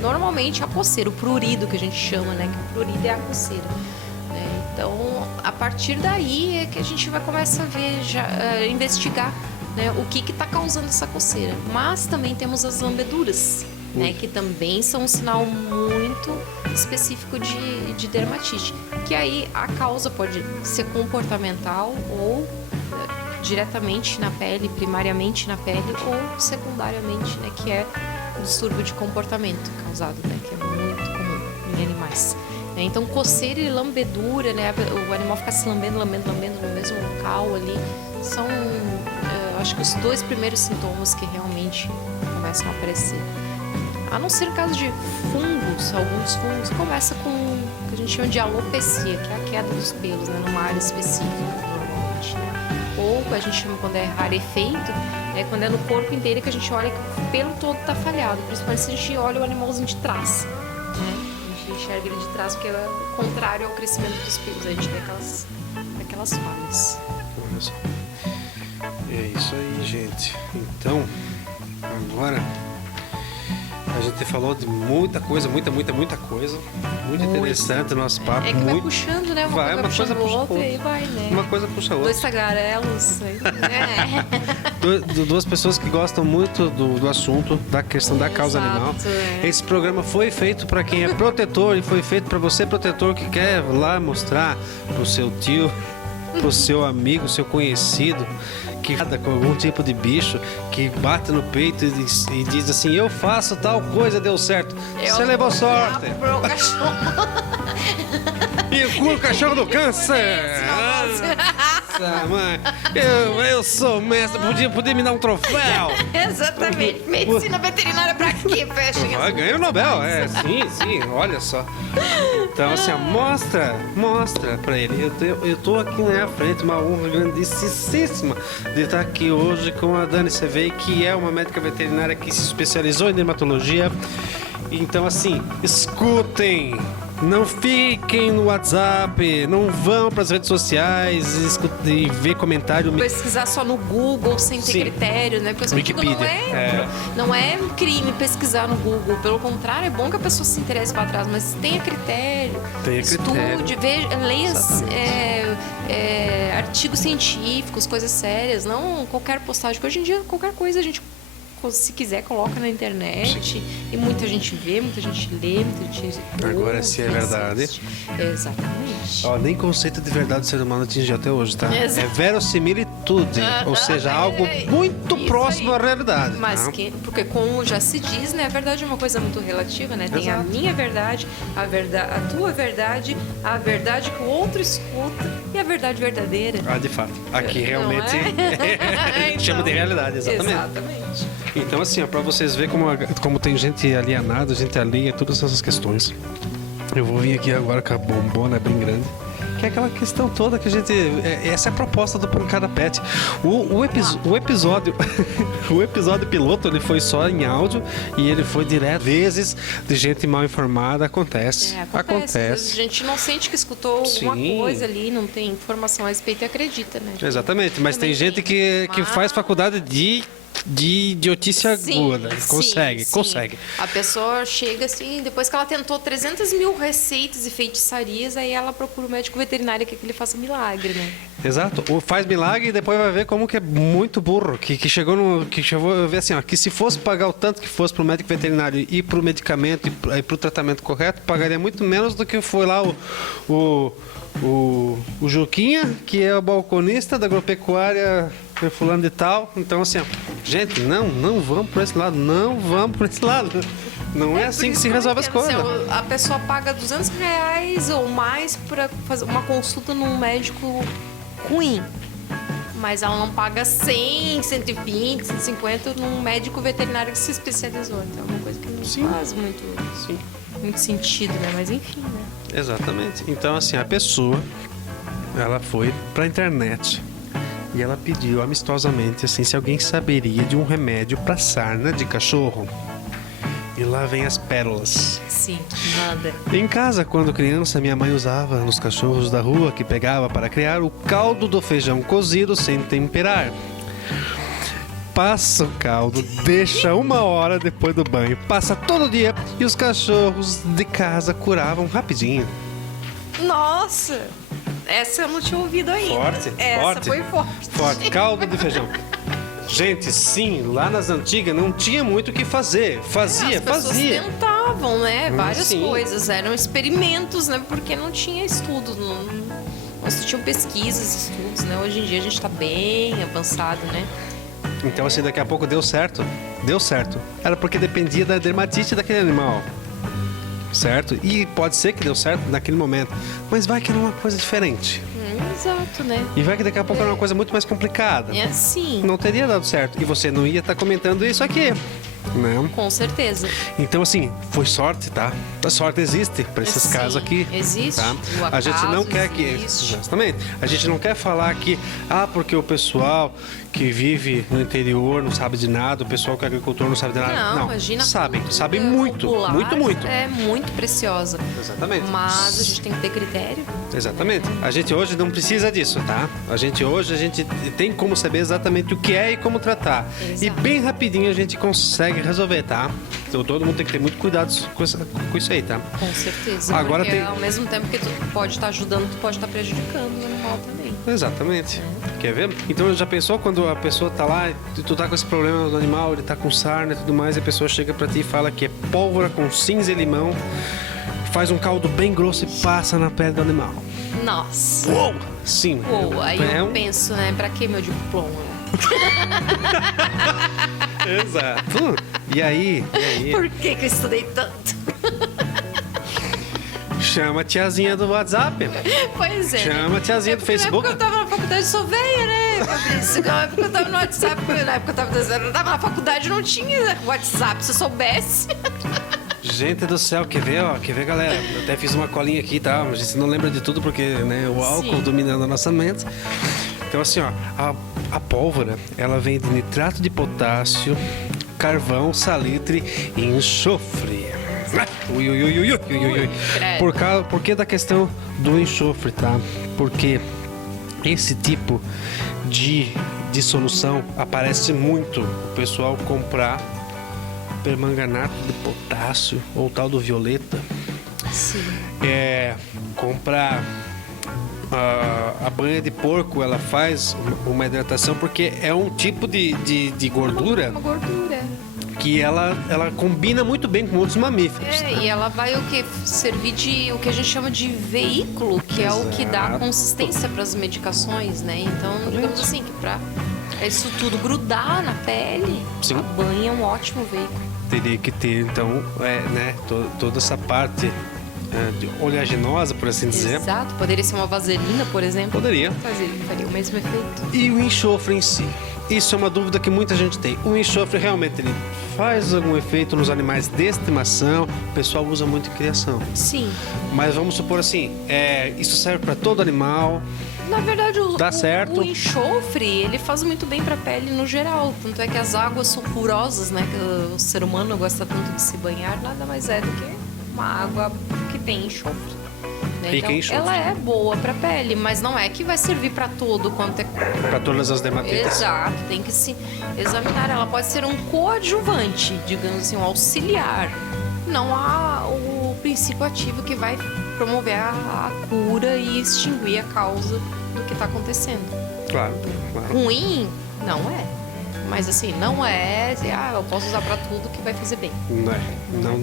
Normalmente a coceira, o prurido que a gente chama, né? Que o prurido é a coceira, né? Então, a partir daí é que a gente vai começar a ver, investigar, né? O que está causando essa coceira. Mas também temos as lambeduras, né? Que também são um sinal muito específico de dermatite. Que aí a causa pode ser comportamental ou diretamente na pele, primariamente na pele, ou secundariamente, né? Que é o distúrbio de comportamento causado, né? Que é muito comum em animais. Então, coceira e lambedura, né? O animal ficar se lambendo no mesmo local ali, são, acho que os dois primeiros sintomas que realmente começam a aparecer. A não ser no caso de fungos, alguns fungos, começa com o que a gente chama de alopecia, que é a queda dos pelos, né? Numa área específica, normalmente, né? Ou a gente chama, quando é rarefeito, quando é no corpo inteiro que a gente olha que o pelo todo tá falhado, principalmente se a gente olha o animalzinho de trás, né? A gente enxerga ele de trás porque é o contrário ao crescimento dos pelos, a gente vê aquelas falhas. Olha só. É isso aí, gente. Então, agora a gente falou de muita coisa, muita coisa. Muito interessante o nosso papo. É que vai puxando, né? Uma coisa puxando o outro e aí vai, né? Uma coisa puxa a outra. Dois tagarelos. Duas pessoas que gostam muito do assunto, da questão da causa animal. Esse programa foi feito para quem é protetor e foi feito para você, protetor, que quer lá mostrar pro seu tio, pro seu amigo, seu conhecido, que com algum tipo de bicho, que bate no peito e diz assim: eu faço tal coisa, deu certo. Você levou sorte. E cura o cachorro do câncer. Nossa, mãe. Eu sou mestre, podia me dar um troféu. Exatamente. Medicina veterinária pra quê? Fecha. Ganhei o Nobel, sim, olha só. Então, assim, mostra pra ele. Eu tô aqui na minha frente, uma honra grandíssima de estar aqui hoje com a Dani Sevei, que é uma médica veterinária que se especializou em dermatologia. Então, assim, escutem. Não fiquem no WhatsApp, não vão para as redes sociais e ver comentário. Pesquisar só no Google sem ter critério, né? Porque Wikipedia. Não é crime pesquisar no Google. Pelo contrário, é bom que a pessoa se interesse para trás, mas tenha critério. Estude, leia artigos científicos, coisas sérias, não qualquer postagem. Porque hoje em dia, qualquer coisa a gente se quiser, coloca na internet. E muita gente vê, muita gente lê, muita gente Agora, ouve, se é verdade. assiste. Exatamente. Ó, nem conceito de verdade do ser humano atingiu até hoje, tá? Exato. É verossimilitude, ou seja, algo muito Isso próximo aí. à realidade. Mas tá? porque como já se diz, né, a verdade é uma coisa muito relativa, né? Tem a Exato. minha verdade, a tua verdade, a verdade que o outro escuta e a verdade verdadeira. Ah, de fato. Aqui Não realmente é? chama de Então, realidade, exatamente. Exatamente. Então, assim, ó, pra vocês verem como tem gente alienada, gente alheia, todas essas questões. Eu vou vir aqui agora com a bombona bem grande. Que é aquela questão toda que a gente... Essa é a proposta do Pancada Pet. O episódio... o episódio piloto, ele foi só em áudio e ele foi direto. Vezes de gente mal informada, acontece. A gente não sente que escutou alguma Sim. coisa ali, não tem informação a respeito e acredita, né? Exatamente, mas Também tem gente que faz faculdade de idiotice aguda. Consegue. A pessoa chega assim, depois que ela tentou 300 mil receitas e feitiçarias, aí ela procura o médico veterinário que ele faça milagre, né? Exato. Ou faz milagre e depois vai ver como que é muito burro. Que chegou a ver assim, ó, que se fosse pagar o tanto que fosse pro médico veterinário e pro medicamento e pro tratamento correto, pagaria muito menos do que foi lá o Juquinha, que é o balconista da agropecuária fulano de tal. Então, assim, ó, gente, não vamos por esse lado. Não vamos por esse lado. Não é assim que se resolve as coisas. Assim, a pessoa paga R$200 ou mais para fazer uma consulta num médico ruim. Mas ela não paga 100, 120, 150 num médico veterinário que se especializou. Então é uma coisa que não faz muito sentido, né? Mas enfim, né? Exatamente. Então, assim, a pessoa, ela foi pra internet e ela pediu amistosamente, assim, se alguém saberia de um remédio pra sarna de cachorro. E lá vem as pérolas. Sim, nada. Em casa, quando criança, minha mãe usava nos cachorros da rua que pegava para criar o caldo do feijão cozido sem temperar. Passa o caldo, deixa 1 hora depois do banho, passa todo dia e os cachorros de casa curavam rapidinho. Nossa! Essa eu não tinha ouvido ainda. Essa foi forte. Forte, caldo de feijão. Gente, sim, lá nas antigas não tinha muito o que fazer. As pessoas tentavam, né? Várias sim. coisas. Eram experimentos, né? Porque não tinha estudos. Não se tinham pesquisas, estudos, né? Hoje em dia a gente tá bem avançado, né? Então, assim, daqui a pouco deu certo. Deu certo. Era porque dependia da dermatite daquele animal. Certo? E pode ser que deu certo naquele momento. Mas vai que era uma coisa diferente. Exato, né? E vai que daqui a pouco era uma coisa muito mais complicada. É assim. Não teria dado certo. E você não ia estar comentando isso aqui. Né? Com certeza. Então, assim, foi sorte, tá? A sorte existe para esses Sim, casos aqui. existe. Tá? O A gente não acaso quer que. existe. Exatamente. A gente não quer falar que, porque o pessoal que vive no interior não sabe de nada, o pessoal que é agricultor não sabe de nada. Não, imagina. Sabe cultura muito. popular Muito. É muito preciosa. Exatamente. Mas a gente tem que ter critério. Exatamente. A gente hoje não precisa disso, tá? A gente tem como saber exatamente o que é e como tratar. Exato. E bem rapidinho a gente consegue resolver, tá? Então todo mundo tem que ter muito cuidado com isso aí, tá? Com certeza. Agora porque tem... ao mesmo tempo que tu pode estar ajudando, tu pode estar prejudicando o animal também. Exatamente. Quer ver? Então já pensou quando a pessoa tá lá e tu tá com esse problema do animal, ele tá com sarna e tudo mais, e a pessoa chega pra ti e fala que é pólvora com cinza e limão, faz um caldo bem grosso e passa na pele do animal. Nossa. Uou! Sim. Pô, aí eu penso, né? Pra que meu diploma? Exato. E aí? Por que eu estudei tanto? Chama a tiazinha do WhatsApp. Pois é. Chama a tiazinha do Facebook. Na época eu tava na faculdade, sou velha, né, Fabrício? Na época eu tava no WhatsApp, na época eu tava na faculdade, não tinha WhatsApp, se eu soubesse. Gente do céu, quer ver, galera? Eu até fiz uma colinha aqui, tá? A gente não lembra de tudo porque, né, o álcool Sim. dominando a nossa mente. Então, assim, ó, a pólvora, ela vem de nitrato de potássio, carvão, salitre e enxofre. Ui. Por que da questão do enxofre, tá? Porque esse tipo de solução aparece muito o pessoal comprar permanganato de potássio ou tal do violeta. Sim. Comprar a banha de porco, ela faz uma hidratação porque é um tipo de gordura Uma gordura. que ela combina muito bem com outros mamíferos. É, e ela vai o que? Servir de o que a gente chama de veículo, que é o que dá Exato. consistência para as medicações, né? Então, digamos assim, que para isso tudo grudar na pele, Sim. a banha é um ótimo veículo. Teria que ter, então, né, toda essa parte oleaginosa, por assim dizer. Exato. Poderia ser uma vaselina, por exemplo. Poderia. Faria o mesmo efeito. E o enxofre em si? Isso é uma dúvida que muita gente tem. O enxofre realmente ele faz algum efeito nos animais de estimação? O pessoal usa muito em criação. Sim. Mas vamos supor assim, isso serve para todo animal. Na verdade, Dá certo. o enxofre, ele faz muito bem para a pele no geral. Tanto é que as águas sulfurosas, né, que o ser humano gosta tanto de se banhar, nada mais é do que uma água que tem enxofre. Né? Rica em enxofre. Ela é boa para a pele, mas não é que vai servir para todo quanto é. Para todas as dermatites. Exato, tem que se examinar. Ela pode ser um coadjuvante, digamos assim, um auxiliar. Não o princípio ativo que vai promover a cura e extinguir a causa do que está acontecendo. Claro. Ruim, não é. Mas assim, não é, eu posso usar para tudo que vai fazer bem. Não,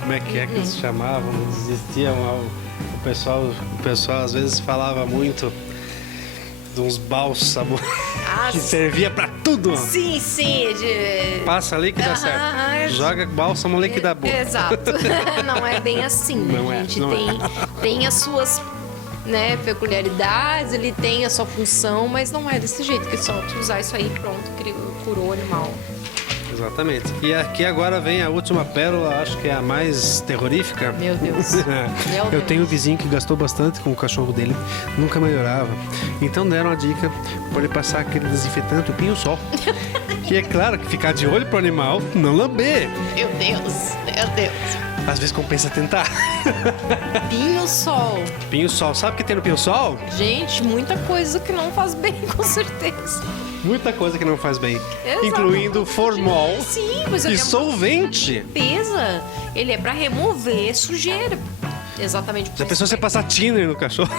como é que se chamavam? Existiam o pessoal às vezes falava muito de uns bálsamos que servia pra tudo. Sim. Passa ali que dá certo. Joga bálsamo ali que dá bom. Exato. Não é bem assim. Não A é, gente não tem as suas, né, peculiaridades, ele tem a sua função, mas não é desse jeito, que só tu usar isso aí, pronto, curou o animal. Exatamente. E aqui agora vem a última pérola, acho que é a mais terrorífica. Meu Deus. Eu tenho um vizinho que gastou bastante com o cachorro dele, nunca melhorava. Então deram a dica para ele passar aquele desinfetante, o pinho-sol. E é claro que ficar de olho pro animal, não lamber. Meu Deus. Às vezes compensa tentar. Pinho-sol. Pinho-sol, sabe o que tem no pinho-sol? Gente, muita coisa que não faz bem, com certeza. Muita coisa que não faz bem, Exato. incluindo formol Sim, mas e solvente. Limpeza. Ele é pra remover sujeira. Exatamente. Já pensou você passar thinner no cachorro?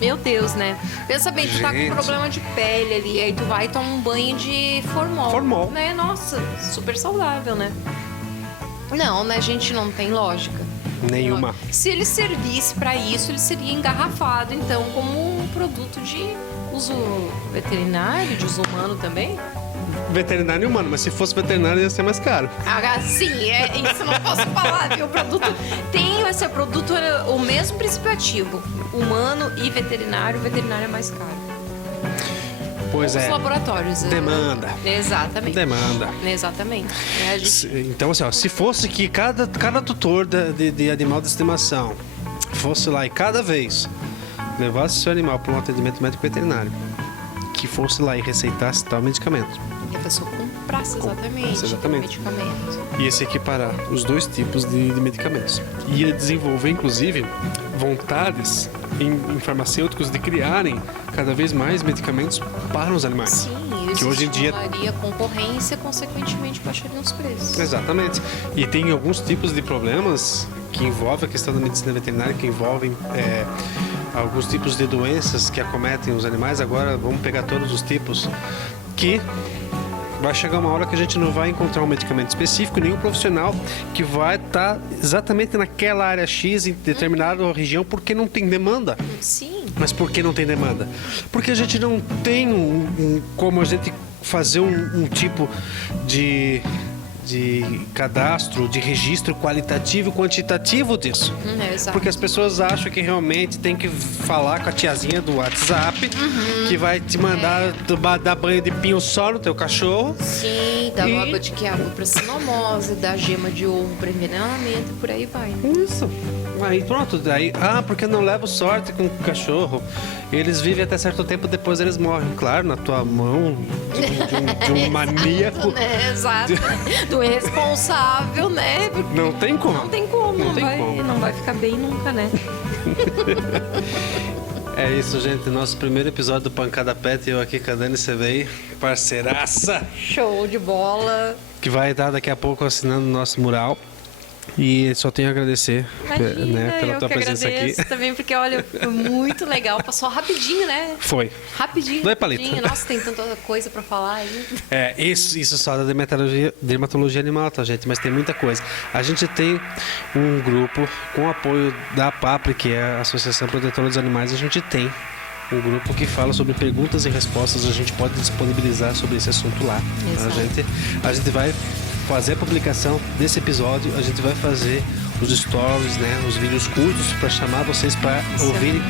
Meu Deus, né? Pensa bem, tu tá com Gente. problema de pele ali, aí tu vai tomar um banho de formol. Formol. Né? Nossa, super saudável, né? Não, né, gente, não tem lógica. Nenhuma. Se ele servisse pra isso, ele seria engarrafado, então, como um produto de uso veterinário, de uso humano também. Veterinário e humano, mas se fosse veterinário ia ser mais caro. Ah, sim, isso eu não posso falar, viu? O produto tem esse produto, o mesmo princípio ativo, humano e veterinário. O veterinário é mais caro. Pois Os é. laboratórios. Demanda. Exatamente. Demanda. Exatamente. A gente... Então, assim, ó, se fosse que cada tutor de animal de estimação fosse lá e cada vez levasse seu animal para um atendimento médico veterinário, que fosse lá e receitasse tal medicamento, E a pessoa comprasse exatamente. exatamente. Medicamento. ia se equiparar os dois tipos de medicamentos. Ia desenvolver, inclusive, vontades em farmacêuticos de criarem cada vez mais medicamentos para os animais. Sim, isso Que hoje em dia- estimularia a concorrência, consequentemente baixariam os preços. Exatamente. E tem alguns tipos de problemas que envolvem a questão da medicina veterinária, que envolvem alguns tipos de doenças que acometem os animais. Agora vamos pegar todos os tipos, que vai chegar uma hora que a gente não vai encontrar um medicamento específico, nenhum profissional que vai estar exatamente naquela área X em determinada região, porque não tem demanda. Sim. Mas por que não tem demanda? Porque a gente não tem como a gente fazer um tipo de cadastro, de registro qualitativo e quantitativo disso. Exato. Porque as pessoas acham que realmente tem que falar com a tiazinha do WhatsApp, que vai te mandar dar banho de pinho só no teu cachorro. Sim, dá água de que água para sinomose, dá gema de ovo para envenenamento, por aí vai. Isso. Aí pronto, daí, porque eu não levo sorte com o cachorro. Eles vivem até certo tempo, depois eles morrem. Claro, na tua mão de um maníaco. Né? Exato. Do irresponsável, né? Porque Não tem como. não tem como, Não tem como. não vai ficar bem nunca, né? É isso, gente. Nosso primeiro episódio do Pancada Pet. Eu aqui com a Dani CVI, parceiraça, Show de bola. que vai estar daqui a pouco assinando o nosso mural. E só tenho a agradecer, Imagina, né, pela eu tua que presença agradeço aqui. também, porque olha, foi muito legal. Passou rapidinho, né? Foi. Rapidinho. Não é palito. Rapidinho. Nossa, tem tanta coisa pra falar aí. Isso só da dermatologia animal, tá, gente? Mas tem muita coisa. A gente tem um grupo com apoio da APAPRE, que é a Associação Protetora dos Animais. A gente tem um grupo que fala sobre perguntas e respostas. A gente pode disponibilizar sobre esse assunto lá. A gente vai fazer a publicação desse episódio, a gente vai fazer os stories, né, os vídeos curtos para chamar vocês para ouvirem,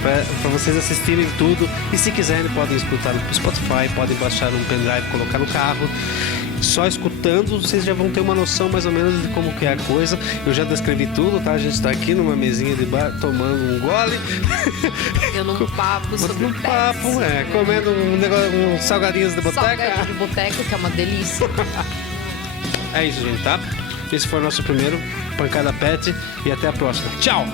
para vocês assistirem tudo. E se quiserem podem escutar no Spotify, podem baixar um pendrive, colocar no carro. Só escutando vocês já vão ter uma noção mais ou menos de como que é a coisa. Eu já descrevi tudo, tá? A gente tá aqui numa mesinha de bar tomando um gole. Eu num papo sobre um papo, comendo um salgadinhos de boteca. Salgadinho de boteca, que é uma delícia. É isso, gente, tá? Esse foi o nosso primeiro Pancada Pet e até a próxima. Tchau!